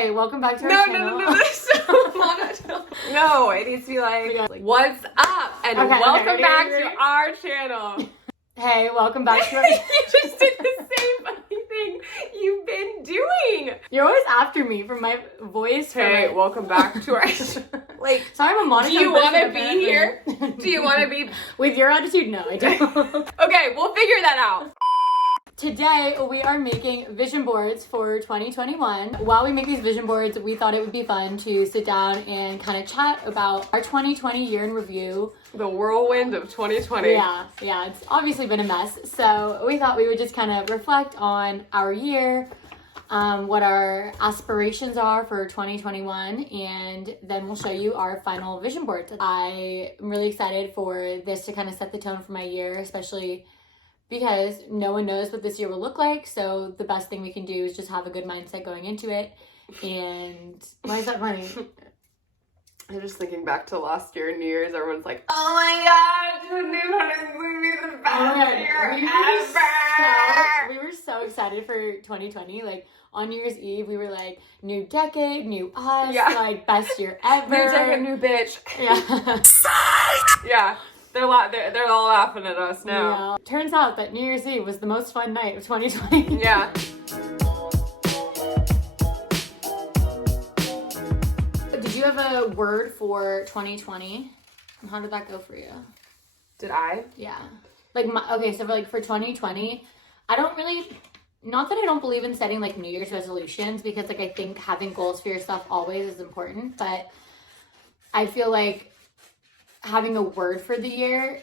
Hey, welcome back to our channel. No, this is so monotone. No, it needs to be like, what's up? And welcome back to our channel. Hey, welcome back to our You just did the same funny thing you've been doing. You're always after me for my voice. Hey, welcome back to our like, sorry, I'm a monotone. do you want to person, be here? Do you want to be? With your attitude, no, I don't. Okay, we'll figure that out. Today, we are making vision boards for 2021. While we make these vision boards, we thought it would be fun to sit down and kind of chat about our 2020 year in review. The whirlwind of 2020. Yeah, it's obviously been a mess. So we thought we would just kind of reflect on our year, what our aspirations are for 2021, and then we'll show you our final vision boards. I am really excited for this to kind of set the tone for my year, especially because no one knows what this year will look like. So the best thing we can do is just have a good mindset going into it. And why is that funny? I'm just thinking back to last year, New Year's. Everyone's like, "Oh my God, 2020 is gonna be the best year ever!" We were so excited for 2020. Like on New Year's Eve, we were like, "New decade, new us, like best year ever." New decade, new bitch. Yeah. Yeah. They're all laughing at us now. Yeah. Turns out that New Year's Eve was the most fun night of 2020. Yeah. Did you have a word for 2020? How did that go for you? Did I? Yeah. For 2020, I don't really, not that I don't believe in setting like New Year's resolutions, because like I think having goals for yourself always is important, but I feel like having a word for the year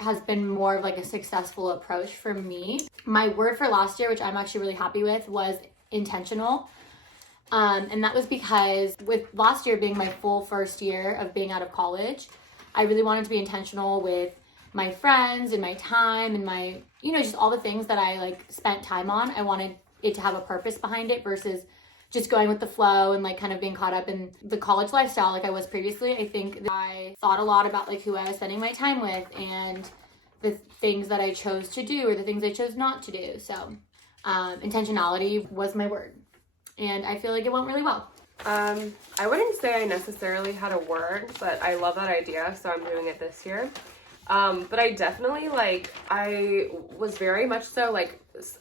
has been more of like a successful approach for me. My word for last year, which I'm actually really happy with, was intentional. And that was because with last year being my full first year of being out of college, I really wanted to be intentional with my friends and my time and my, just all the things that I like spent time on. I wanted it to have a purpose behind it versus just going with the flow and like kind of being caught up in the college lifestyle like I was previously. I think that I thought a lot about like who I was spending my time with and the things that I chose to do or the things I chose not to do. So intentionality was my word. And I feel like it went really well. I wouldn't say I necessarily had a word, but I love that idea, so I'm doing it this year. But I definitely I was very much so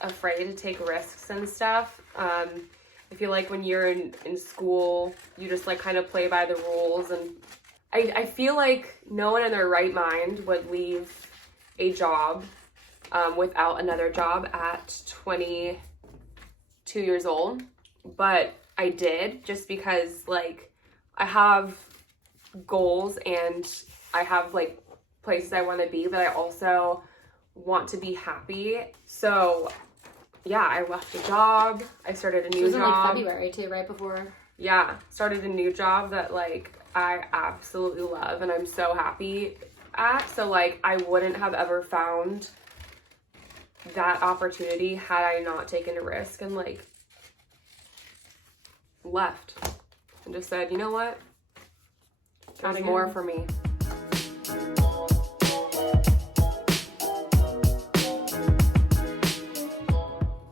afraid to take risks and stuff. I feel like when you're in school, you just kind of play by the rules, and I feel like no one in their right mind would leave a job without another job at 22 years old, but I did just because I have goals and I have places I want to be, but I also want to be happy. So yeah, I left a job. I started a new job. It was in February too, right before. Yeah, started a new job that I absolutely love and I'm so happy at. So I wouldn't have ever found that opportunity had I not taken a risk and left and just said, you know what? There's more for me.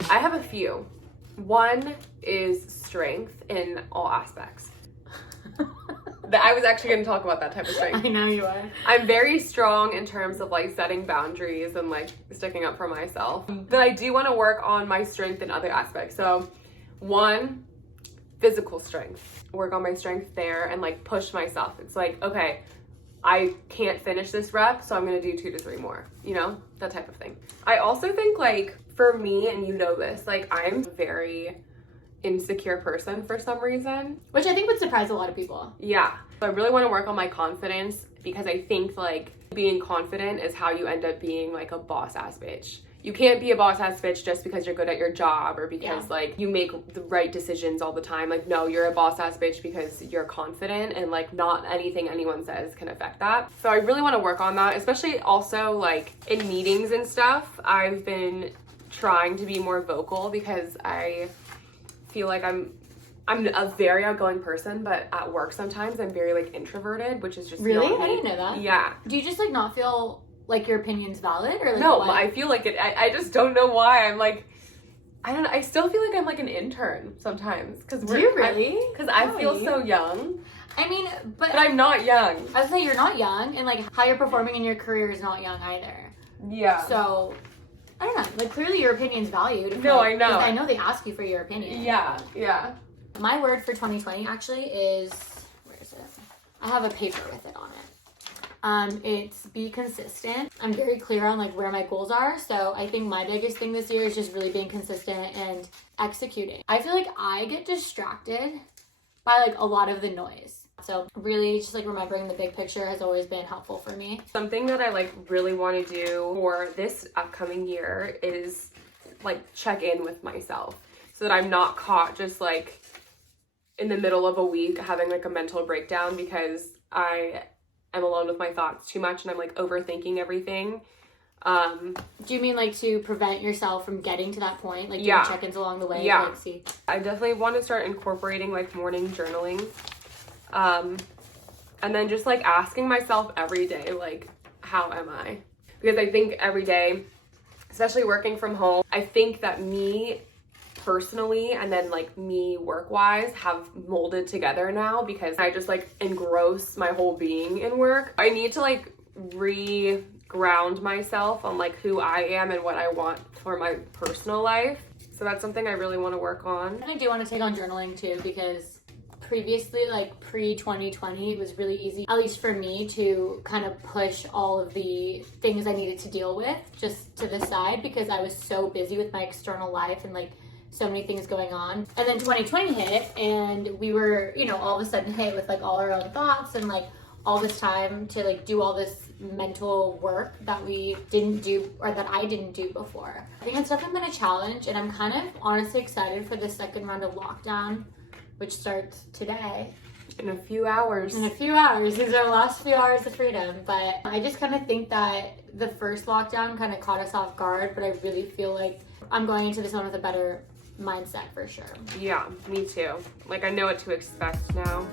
I have a few. One is strength in all aspects. I was actually going to talk about that type of strength. I know you are. I'm very strong in terms of setting boundaries and sticking up for myself. But I do want to work on my strength in other aspects. So one, physical strength. Work on my strength there and push myself. It's okay, I can't finish this rep, so I'm going to do 2 to 3 more, that type of thing. I also think for me, and this, I'm a very insecure person for some reason. Which I think would surprise a lot of people. Yeah. So I really want to work on my confidence because I think being confident is how you end up being a boss ass bitch. You can't be a boss ass bitch just because you're good at your job or because you make the right decisions all the time. No, you're a boss ass bitch because you're confident and not anything anyone says can affect that. So I really want to work on that, especially also in meetings and stuff. I've been trying to be more vocal because I feel I'm a very outgoing person, but at work sometimes I'm very introverted, which is just really not me. I didn't know that. Yeah. Do you just not feel your opinion's valid or no? what? I feel it. I just don't know why. I'm I don't know. I still feel like I'm like an intern sometimes. Do you really? Because I feel so young. I mean, but I'm not young. I would say you're not young, and like how you're performing in your career is not young either. Yeah. So, I don't know. Like clearly your opinion's valued. No, like, I know. 'cause I know they ask you for your opinion. Yeah, yeah. My word for 2020 actually is, where is it? I have a paper with it on it. It's be consistent. I'm very clear on like where my goals are. So I think my biggest thing this year is just really being consistent and executing. I feel like I get distracted by like a lot of the noise. So really just like remembering the big picture has always been helpful for me. Something that I like really want to do for this upcoming year is like check in with myself so that I'm not caught just like in the middle of a week having like a mental breakdown because I am alone with my thoughts too much and I'm like overthinking everything. Do you mean like to prevent yourself from getting to that point? Like doing Yeah. check-ins along the way? Yeah. To, like, see. I definitely want to start incorporating like morning journaling. And then just like asking myself every day, like, how am I? Because I think every day, especially working from home, I think that me personally and then like me work-wise have molded together now because I just like engross my whole being in work. I need to like re-ground myself on like who I am and what I want for my personal life. So that's something I really want to work on. And I do want to take on journaling too because previously, like pre-2020, it was really easy, at least for me, to kind of push all of the things I needed to deal with just to the side because I was so busy with my external life and like so many things going on. And then 2020 hit and we were, you know, all of a sudden hit with like all our own thoughts and like all this time to like do all this mental work that we didn't do or that I didn't do before. I think it's definitely been a challenge and I'm kind of honestly excited for the second round of lockdown, which starts today. In a few hours. In a few hours. These are the last few hours of freedom. But I just kind of think that the first lockdown kind of caught us off guard, but I really feel like I'm going into this one with a better mindset for sure. Yeah, me too. Like I know what to expect now.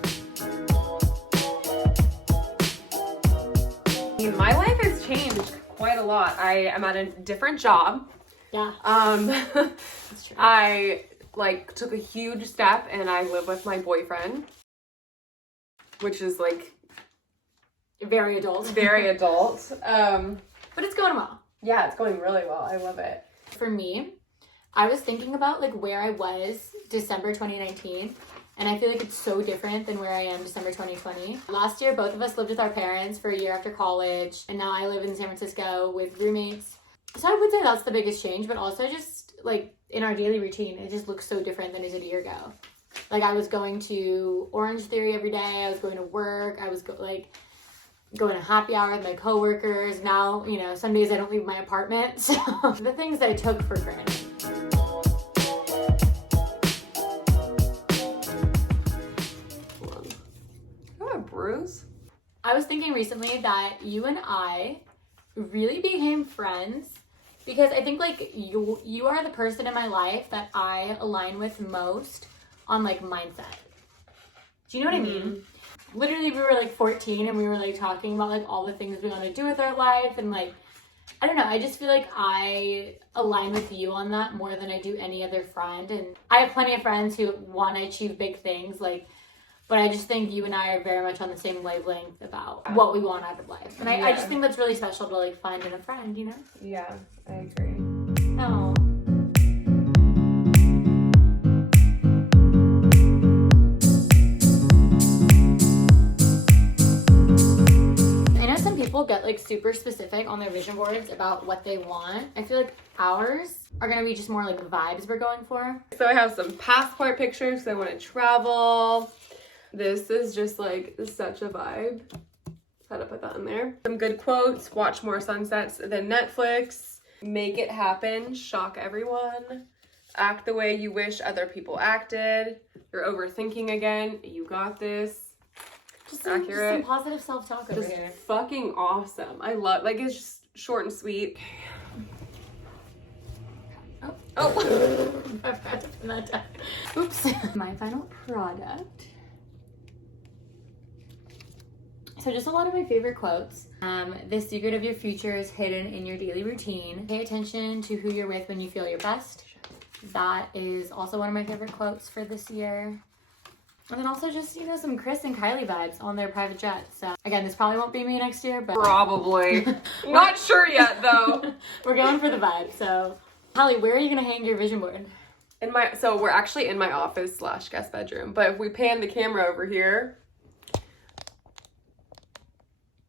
I mean, my life has changed quite a lot. I am at a different job. Yeah. That's true. I like took a huge step and I live with my boyfriend, which is like Very adult. very adult. But it's going well. Yeah, it's going really well. I love it. For me, I was thinking about like where I was December 2019 and I feel like it's so different than where I am December 2020. Last year, both of us lived with our parents for a year after college and now I live in San Francisco with roommates. So I would say that's the biggest change, but also just like in our daily routine, it just looks so different than it did a year ago. Like I was going to Orange Theory every day. I was going to work. I was going to happy hour with my coworkers. Now, you know, some days I don't leave my apartment. So the things that I took for granted. Oh, a bruise? I was thinking recently that you and I really became friends because I think like you are the person in my life that I align with most on like mindset. Do you know what I mean? Literally we were like 14 and we were like talking about like all the things we want to do with our life and like I don't know, I just feel like I align with you on that more than I do any other friend. And I have plenty of friends who want to achieve big things, like, but I just think you and I are very much on the same wavelength about what we want out of life. And I just think that's really special to like find in a friend, you know? Yeah, I agree. Oh. People get like super specific on their vision boards about what they want. I feel like ours are gonna be just more like vibes we're going for. So I have some passport pictures because I want to travel. This is just like such a vibe. Had to put that in there. Some good quotes. Watch more sunsets than Netflix. Make it happen. Shock everyone. Act the way you wish other people acted. You're overthinking again. You got this. Just some Accurate. positive self-talk over Just here. fucking awesome. I love, like, it's just short and sweet. Oh. Oops. My final product. So just a lot of my favorite quotes. The secret of your future is hidden in your daily routine. Pay attention to who you're with when you feel your best. That is also one of my favorite quotes for this year. And then also just, you know, some Chris and Kylie vibes on their private jet. So again, this probably won't be me next year, but Probably. Not sure yet though. we're going for the vibe. So Hallie, where are you gonna hang your vision board? So we're actually in my office / guest bedroom, but if we pan the camera over here,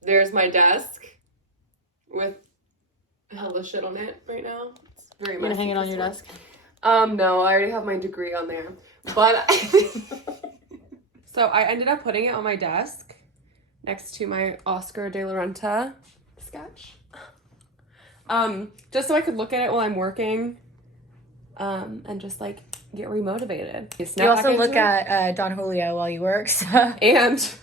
there's my desk with hella shit on it right now. It's very You're gonna messy hang it on this your one. desk? No, I already have my degree on there. But so I ended up putting it on my desk next to my Oscar de la Renta sketch. Just so I could look at it while I'm working. And just like get remotivated. You also look at Don Julio while you work, so And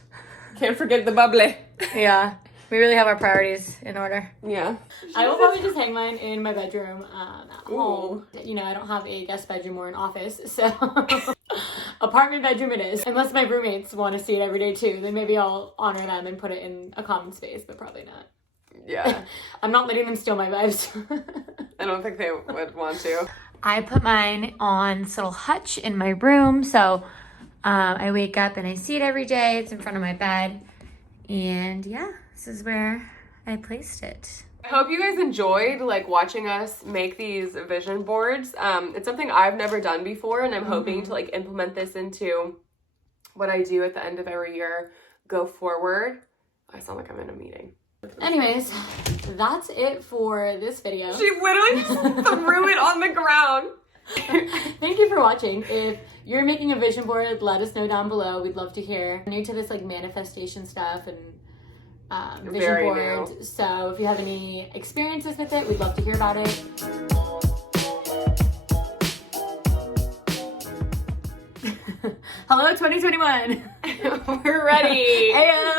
can't forget the bubbly. yeah. We really have our priorities in order. Yeah. I will probably just hang mine in my bedroom at home. Ooh. You know, I don't have a guest bedroom or an office, so apartment bedroom it is. Unless my roommates want to see it every day too, then maybe I'll honor them and put it in a common space, but probably not. Yeah. I'm not letting them steal my vibes. I don't think they would want to. I put mine on this little hutch in my room, so I wake up and I see it every day. It's in front of my bed, and yeah, this is where I placed it. I hope you guys enjoyed like watching us make these vision boards. It's something I've never done before, and I'm hoping to like implement this into what I do at the end of every year go forward. I sound like I'm in a meeting. Anyways, that's it for this video. She literally just threw it on the ground. Thank you for watching. If you're making a vision board, let us know down below. We'd love to hear. I'm new to this like manifestation stuff and vision Very board. new. So if you have any experiences with it, we'd love to hear about it. Hello 2021. We're ready. Hey,